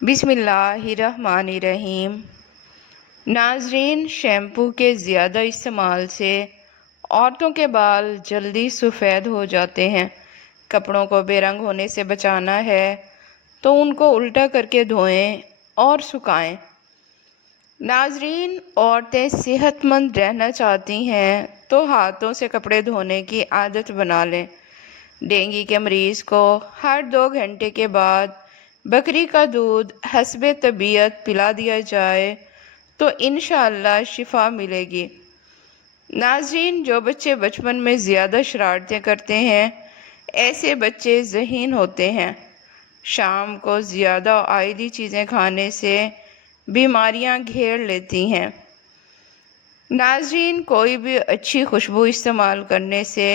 بسم اللہ الرحمن الرحیم۔ ناظرین، شیمپو کے زیادہ استعمال سے عورتوں کے بال جلدی سفید ہو جاتے ہیں۔ کپڑوں کو بے رنگ ہونے سے بچانا ہے تو ان کو الٹا کر کے دھوئیں اور سکھائیں۔ ناظرین، عورتیں صحت مند رہنا چاہتی ہیں تو ہاتھوں سے کپڑے دھونے کی عادت بنا لیں۔ ڈینگی کے مریض کو ہر 2 گھنٹے کے بعد بکری کا دودھ حسب طبیعت پلا دیا جائے تو انشاءاللہ شفا ملے گی۔ ناظرین، جو بچے بچپن میں زیادہ شرارتیں کرتے ہیں ایسے بچے ذہین ہوتے ہیں۔ شام کو زیادہ آئلی چیزیں کھانے سے بیماریاں گھیر لیتی ہیں۔ ناظرین، کوئی بھی اچھی خوشبو استعمال کرنے سے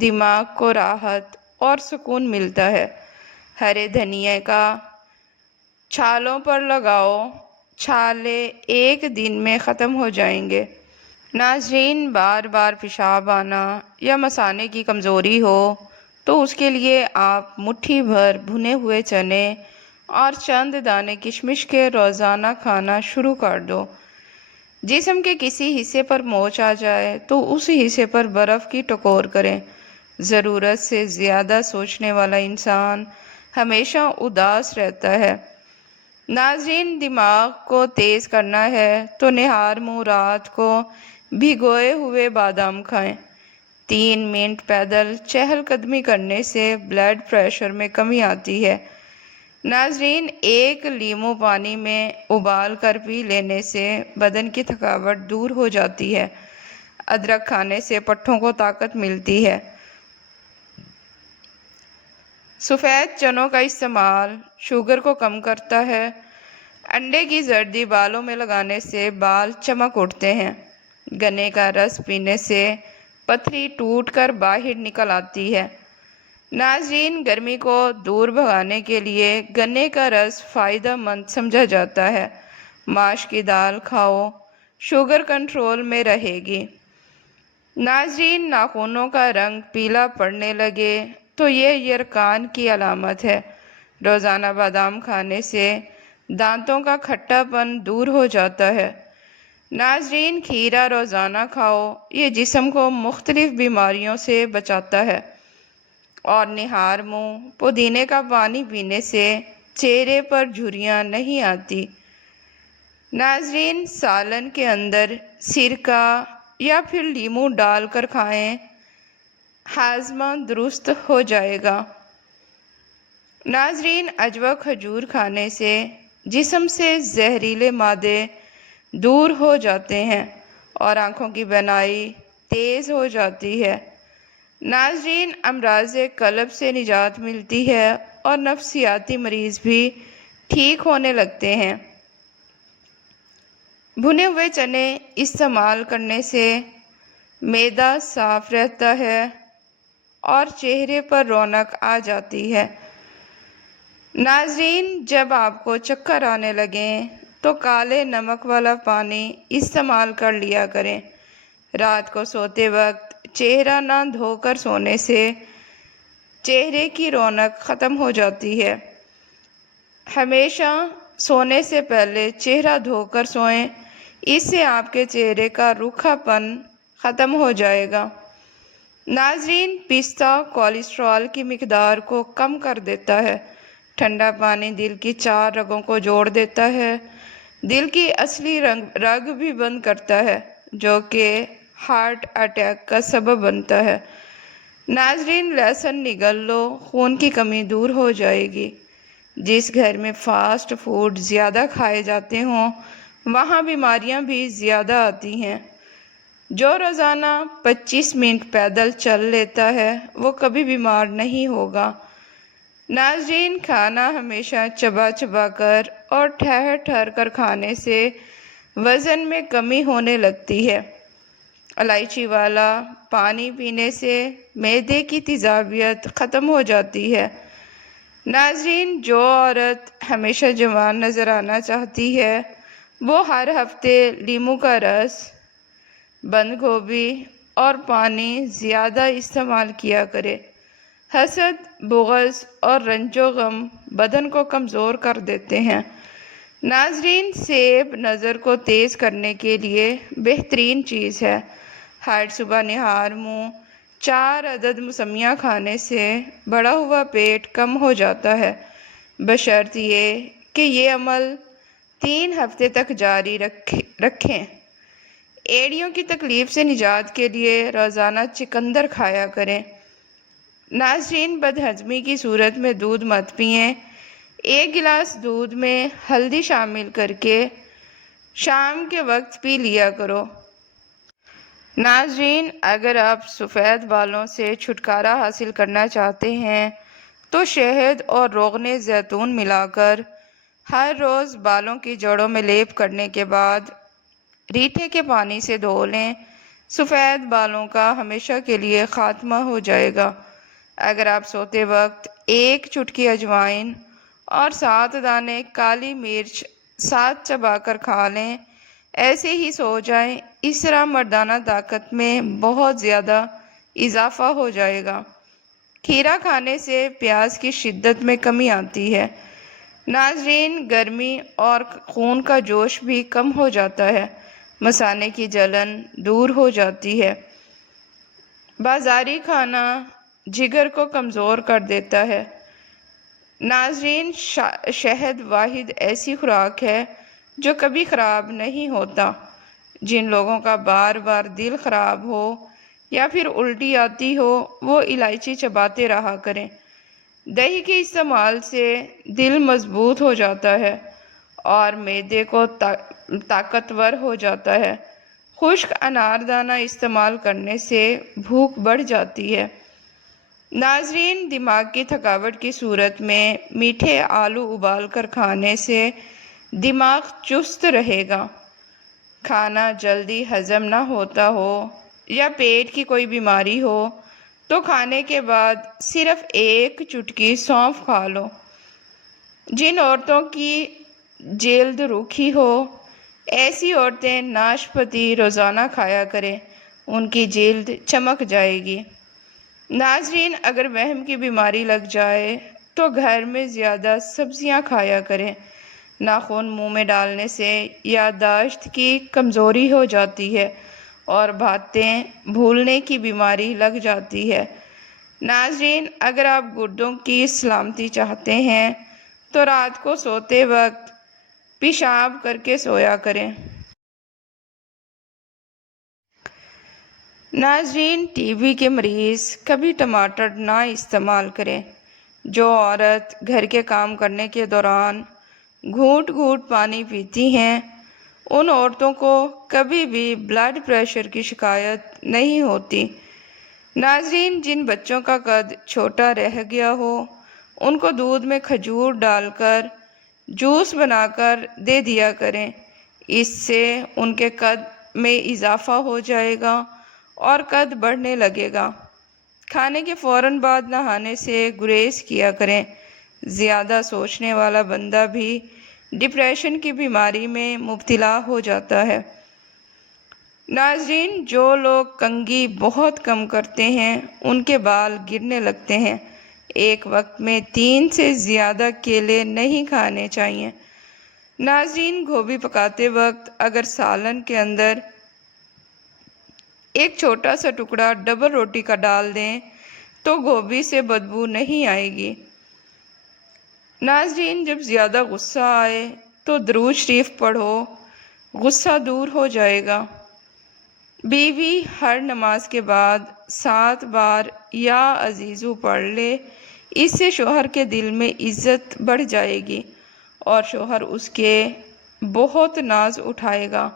دماغ کو راحت اور سکون ملتا ہے۔ ہرے دھنیا کا چھالوں پر لگاؤ، چھالے 1 دن میں ختم ہو جائیں گے۔ ناظرین، بار بار پیشاب آنا یا مثانے کی کمزوری ہو تو اس کے لیے آپ مٹھی بھر بھنے ہوئے چنے اور چند دانے کشمش کے روزانہ کھانا شروع کر دو۔ جسم کے کسی حصے پر موچ آ جائے تو اس حصے پر برف کی ٹکور کریں۔ ضرورت سے زیادہ سوچنے والا انسان ہمیشہ اداس رہتا ہے۔ ناظرین، دماغ کو تیز کرنا ہے تو نہار منہ رات کو بھگوئے ہوئے بادام کھائیں۔ 3 منٹ پیدل چہل قدمی کرنے سے بلڈ پریشر میں کمی آتی ہے۔ ناظرین، 1 لیمو پانی میں ابال کر پی لینے سے بدن کی تھکاوٹ دور ہو جاتی ہے۔ ادرک کھانے سے پٹھوں کو طاقت ملتی ہے۔ سفید چنوں کا استعمال شوگر کو کم کرتا ہے۔ انڈے کی زردی بالوں میں لگانے سے بال چمک اٹھتے ہیں۔ گنے کا رس پینے سے پتھری ٹوٹ کر باہر نکل آتی ہے۔ ناظرین، گرمی کو دور بھگانے کے لیے گنے کا رس فائدہ مند سمجھا جاتا ہے۔ ماش کی دال کھاؤ، شوگر کنٹرول میں رہے گی۔ ناظرین، ناخنوں کا رنگ پیلا پڑنے لگے تو یہ یرقان کی علامت ہے۔ روزانہ بادام کھانے سے دانتوں کا کھٹا پن دور ہو جاتا ہے۔ ناظرین، کھیرا روزانہ کھاؤ، یہ جسم کو مختلف بیماریوں سے بچاتا ہے۔ اور نہار منہ پودینے کا پانی پینے سے چہرے پر جھریاں نہیں آتی۔ ناظرین، سالن کے اندر سرکہ یا پھر لیموں ڈال کر کھائیں، ہاضمہ درست ہو جائے گا۔ ناظرین، عجوا کھجور کھانے سے جسم سے زہریلے مادے دور ہو جاتے ہیں اور آنکھوں کی بینائی تیز ہو جاتی ہے۔ ناظرین، امراض قلب سے نجات ملتی ہے اور نفسیاتی مریض بھی ٹھیک ہونے لگتے ہیں۔ بھنے ہوئے چنے استعمال کرنے سے معدہ صاف رہتا ہے اور چہرے پر رونق آ جاتی ہے۔ ناظرین، جب آپ کو چکر آنے لگیں تو کالے نمک والا پانی استعمال کر لیا کریں۔ رات کو سوتے وقت چہرہ نہ دھو کر سونے سے چہرے کی رونق ختم ہو جاتی ہے۔ ہمیشہ سونے سے پہلے چہرہ دھو کر سوئیں، اس سے آپ کے چہرے کا روکھا پن ختم ہو جائے گا۔ ناظرین، پستہ کولیسٹرول کی مقدار کو کم کر دیتا ہے۔ ٹھنڈا پانی دل کی 4 رگوں کو جوڑ دیتا ہے۔ دل کی اصلی رگ بھی بند کرتا ہے جو کہ ہارٹ اٹیک کا سبب بنتا ہے۔ ناظرین، لہسن نگل لو، خون کی کمی دور ہو جائے گی۔ جس گھر میں فاسٹ فوڈ زیادہ کھائے جاتے ہوں وہاں بیماریاں بھی زیادہ آتی ہیں۔ جو روزانہ 25 منٹ پیدل چل لیتا ہے وہ کبھی بیمار نہیں ہوگا۔ ناظرین، کھانا ہمیشہ چبا چبا کر اور ٹھہر ٹھہر کر کھانے سے وزن میں کمی ہونے لگتی ہے۔ الائچی والا پانی پینے سے معدے کی تیزابیت ختم ہو جاتی ہے۔ ناظرین، جو عورت ہمیشہ جوان نظر آنا چاہتی ہے وہ ہر ہفتے لیموں کا رس، بند گوبھی اور پانی زیادہ استعمال کیا کرے۔ حسد، بغض اور رنج و غم بدن کو کمزور کر دیتے ہیں۔ ناظرین، سیب نظر کو تیز کرنے کے لیے بہترین چیز ہے۔ ہر صبح نہار منہ 4 عدد موسمیاں کھانے سے بڑا ہوا پیٹ کم ہو جاتا ہے، بشرط یہ کہ یہ عمل 3 ہفتے تک جاری رکھیں۔ ایڑیوں کی تکلیف سے نجات کے لیے روزانہ چقندر کھایا کریں۔ ناظرین، بدہضمی کی صورت میں دودھ مت پئیں۔ 1 گلاس دودھ میں ہلدی شامل کر کے شام کے وقت پی لیا کرو۔ ناظرین، اگر آپ سفید بالوں سے چھٹکارا حاصل کرنا چاہتے ہیں تو شہد اور روغن زیتون ملا کر ہر روز بالوں کی جڑوں میں لیپ کرنے کے بعد ریٹھے کے پانی سے دھو لیں۔ سفید بالوں کا ہمیشہ کے لیے خاتمہ ہو جائے گا۔ اگر آپ سوتے وقت 1 چٹکی اجوائن اور 7 دانے کالی مرچ ساتھ چبا کر کھا لیں، ایسے ہی سو جائیں، اس طرح مردانہ طاقت میں بہت زیادہ اضافہ ہو جائے گا۔ کھیرا کھانے سے پیاس کی شدت میں کمی آتی ہے۔ ناظرین، گرمی اور خون کا جوش بھی کم ہو جاتا ہے، مثانے کی جلن دور ہو جاتی ہے۔ بازاری کھانا جگر کو کمزور کر دیتا ہے۔ ناظرین، شہد واحد ایسی خوراک ہے جو کبھی خراب نہیں ہوتا۔ جن لوگوں کا بار بار دل خراب ہو یا پھر الٹی آتی ہو وہ الائچی چباتے رہا کریں۔ دہی کے استعمال سے دل مضبوط ہو جاتا ہے اور معدے کو طاقتور ہو جاتا ہے۔ خشک اناردانہ استعمال کرنے سے بھوک بڑھ جاتی ہے۔ ناظرین، دماغ کی تھکاوٹ کی صورت میں میٹھے آلو ابال کر کھانے سے دماغ چست رہے گا۔ کھانا جلدی ہضم نہ ہوتا ہو یا پیٹ کی کوئی بیماری ہو تو کھانے کے بعد صرف 1 چٹکی سونف کھا لو۔ جن عورتوں کی جلد روکھی ہو ایسی عورتیں ناشپاتی روزانہ کھایا کریں، ان کی جلد چمک جائے گی۔ ناظرین، اگر وہم کی بیماری لگ جائے تو گھر میں زیادہ سبزیاں کھایا کریں۔ ناخن منہ میں ڈالنے سے یادداشت کی کمزوری ہو جاتی ہے اور باتیں بھولنے کی بیماری لگ جاتی ہے۔ ناظرین، اگر آپ گردوں کی سلامتی چاہتے ہیں تو رات کو سوتے وقت پیشاب کر کے سویا کریں۔ ناظرین، ٹی بی کے مریض کبھی ٹماٹر نہ استعمال کریں۔ جو عورت گھر کے کام کرنے کے دوران گھونٹ گھونٹ پانی پیتی ہیں ان عورتوں کو کبھی بھی بلڈ پریشر کی شکایت نہیں ہوتی۔ ناظرین، جن بچوں کا قد چھوٹا رہ گیا ہو ان کو دودھ میں کھجور ڈال کر جوس بنا کر دے دیا کریں، اس سے ان کے قد میں اضافہ ہو جائے گا اور قد بڑھنے لگے گا۔ کھانے کے فوراً بعد نہانے سے گریز کیا کریں۔ زیادہ سوچنے والا بندہ بھی ڈپریشن کی بیماری میں مبتلا ہو جاتا ہے۔ ناظرین، جو لوگ کنگھی بہت کم کرتے ہیں ان کے بال گرنے لگتے ہیں۔ ایک وقت میں 3 سے زیادہ کیلے نہیں کھانے چاہیے۔ ناظرین، گوبھی پکاتے وقت اگر سالن کے اندر ایک چھوٹا سا ٹکڑا ڈبل روٹی کا ڈال دیں تو گوبھی سے بدبو نہیں آئے گی۔ ناظرین، جب زیادہ غصہ آئے تو درود شریف پڑھو، غصہ دور ہو جائے گا۔ بیوی ہر نماز کے بعد 7 بار یا عزیزو پڑھ لے، اس سے شوہر کے دل میں عزت بڑھ جائے گی اور شوہر اس کے بہت ناز اٹھائے گا۔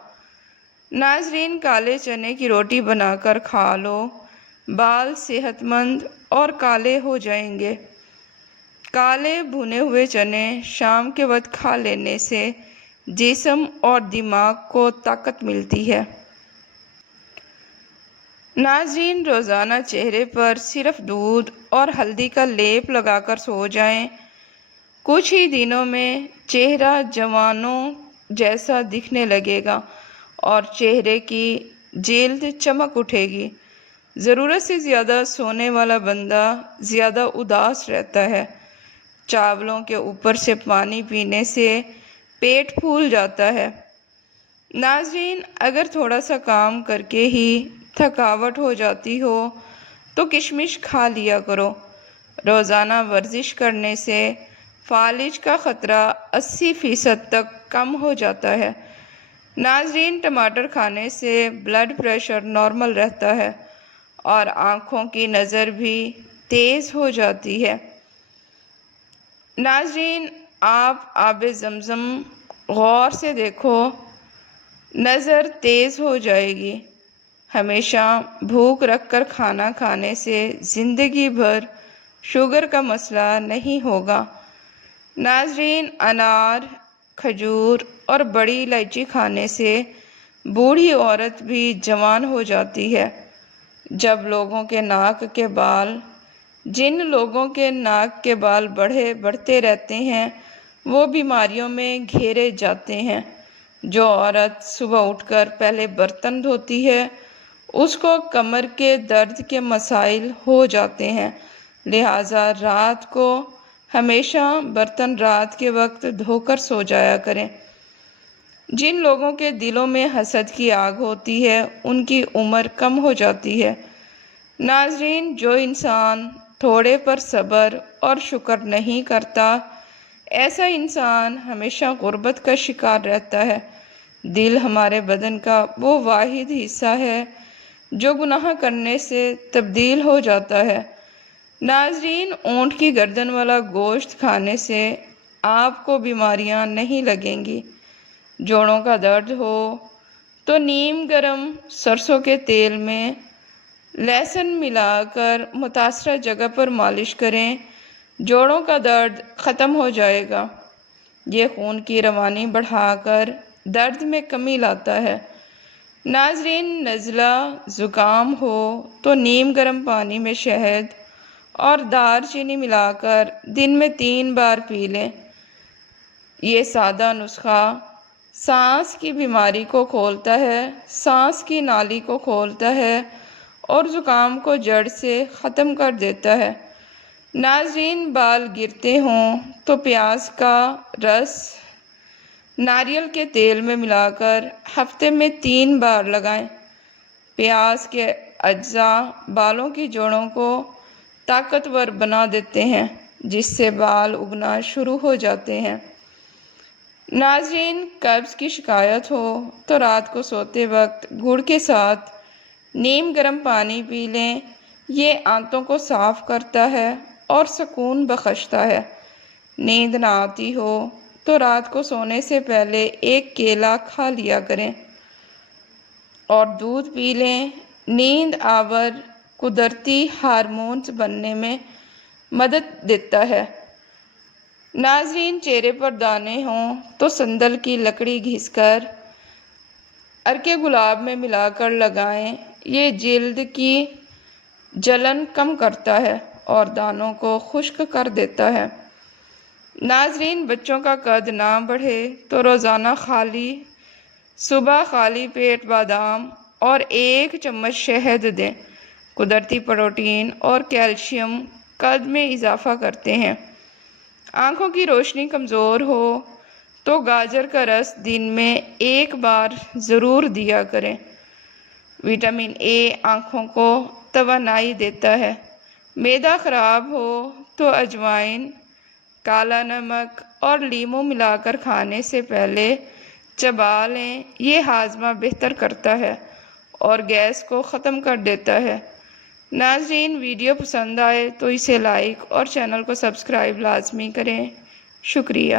ناظرین، کالے چنے کی روٹی بنا کر کھا لو، بال صحت مند اور کالے ہو جائیں گے۔ کالے بھنے ہوئے چنے شام کے وقت کھا لینے سے جسم اور دماغ کو طاقت ملتی ہے۔ ناظرین، روزانہ چہرے پر صرف دودھ اور ہلدی کا لیپ لگا کر سو جائیں، کچھ ہی دنوں میں چہرہ جوانوں جیسا دکھنے لگے گا اور چہرے کی جلد چمک اٹھے گی۔ ضرورت سے زیادہ سونے والا بندہ زیادہ اداس رہتا ہے۔ چاولوں کے اوپر سے پانی پینے سے پیٹ پھول جاتا ہے۔ ناظرین، اگر تھوڑا سا کام کر کے ہی تھکاوٹ ہو جاتی ہو تو کشمش کھا لیا کرو۔ روزانہ ورزش کرنے سے فالج کا خطرہ 80% تک کم ہو جاتا ہے۔ ناظرین، ٹماٹر کھانے سے بلڈ پریشر نارمل رہتا ہے اور آنکھوں کی نظر بھی تیز ہو جاتی ہے۔ ناظرین، آپ آب زمزم غور سے دیکھو، نظر تیز ہو جائے گی۔ ہمیشہ بھوک رکھ کر کھانا کھانے سے زندگی بھر شوگر کا مسئلہ نہیں ہوگا۔ ناظرین، انار، کھجور اور بڑی الائچی کھانے سے بوڑھی عورت بھی جوان ہو جاتی ہے۔ جن لوگوں کے ناک کے بال بڑھتے رہتے ہیں وہ بیماریوں میں گھیرے جاتے ہیں۔ جو عورت صبح اٹھ کر پہلے برتن دھوتی ہے اس کو کمر کے درد کے مسائل ہو جاتے ہیں، لہٰذا رات کو ہمیشہ برتن رات کے وقت دھو کر سو جایا کریں۔ جن لوگوں کے دلوں میں حسد کی آگ ہوتی ہے ان کی عمر کم ہو جاتی ہے۔ ناظرین، جو انسان تھوڑے پر صبر اور شکر نہیں کرتا ایسا انسان ہمیشہ غربت کا شکار رہتا ہے۔ دل ہمارے بدن کا وہ واحد حصہ ہے جو گناہ کرنے سے تبدیل ہو جاتا ہے۔ ناظرین، اونٹ کی گردن والا گوشت کھانے سے آپ کو بیماریاں نہیں لگیں گی۔ جوڑوں کا درد ہو تو نیم گرم سرسوں کے تیل میں لہسن ملا کر متاثرہ جگہ پر مالش کریں، جوڑوں کا درد ختم ہو جائے گا۔ یہ خون کی روانی بڑھا کر درد میں کمی لاتا ہے۔ ناظرین، نزلہ زکام ہو تو نیم گرم پانی میں شہد اور دار چینی ملا کر دن میں 3 بار پی لیں۔ یہ سادہ نسخہ سانس کی بیماری کو کھولتا ہے، سانس کی نالی کو کھولتا ہے اور زکام کو جڑ سے ختم کر دیتا ہے۔ ناظرین، بال گرتے ہوں تو پیاز کا رس ناریل کے تیل میں ملا کر ہفتے میں 3 بار لگائیں۔ پیاز کے اجزاء بالوں کی جوڑوں کو طاقتور بنا دیتے ہیں جس سے بال اگنا شروع ہو جاتے ہیں۔ ناظرین، قبض کی شکایت ہو تو رات کو سوتے وقت گڑ کے ساتھ نیم گرم پانی پی لیں۔ یہ آنتوں کو صاف کرتا ہے اور سکون بخشتا ہے۔ نیند نہ آتی ہو تو رات کو سونے سے پہلے 1 کیلا کھا لیا کریں اور دودھ پی لیں۔ نیند آور قدرتی ہارمونز بننے میں مدد دیتا ہے۔ ناظرین، چہرے پر دانے ہوں تو سندل کی لکڑی گھس کر عرق گلاب میں ملا کر لگائیں۔ یہ جلد کی جلن کم کرتا ہے اور دانوں کو خشک کر دیتا ہے۔ ناظرین، بچوں کا قد نہ بڑھے تو روزانہ صبح خالی پیٹ بادام اور 1 چمچ شہد دیں۔ قدرتی پروٹین اور کیلشیم قد میں اضافہ کرتے ہیں۔ آنکھوں کی روشنی کمزور ہو تو گاجر کا رس دن میں 1 بار ضرور دیا کریں۔ وٹامن اے آنکھوں کو توانائی دیتا ہے۔ معدہ خراب ہو تو اجوائن، کالا نمک اور لیموں ملا کر کھانے سے پہلے چبا لیں۔ یہ ہاضمہ بہتر کرتا ہے اور گیس کو ختم کر دیتا ہے۔ ناظرین، ویڈیو پسند آئے تو اسے لائک اور چینل کو سبسکرائب لازمی کریں۔ شکریہ۔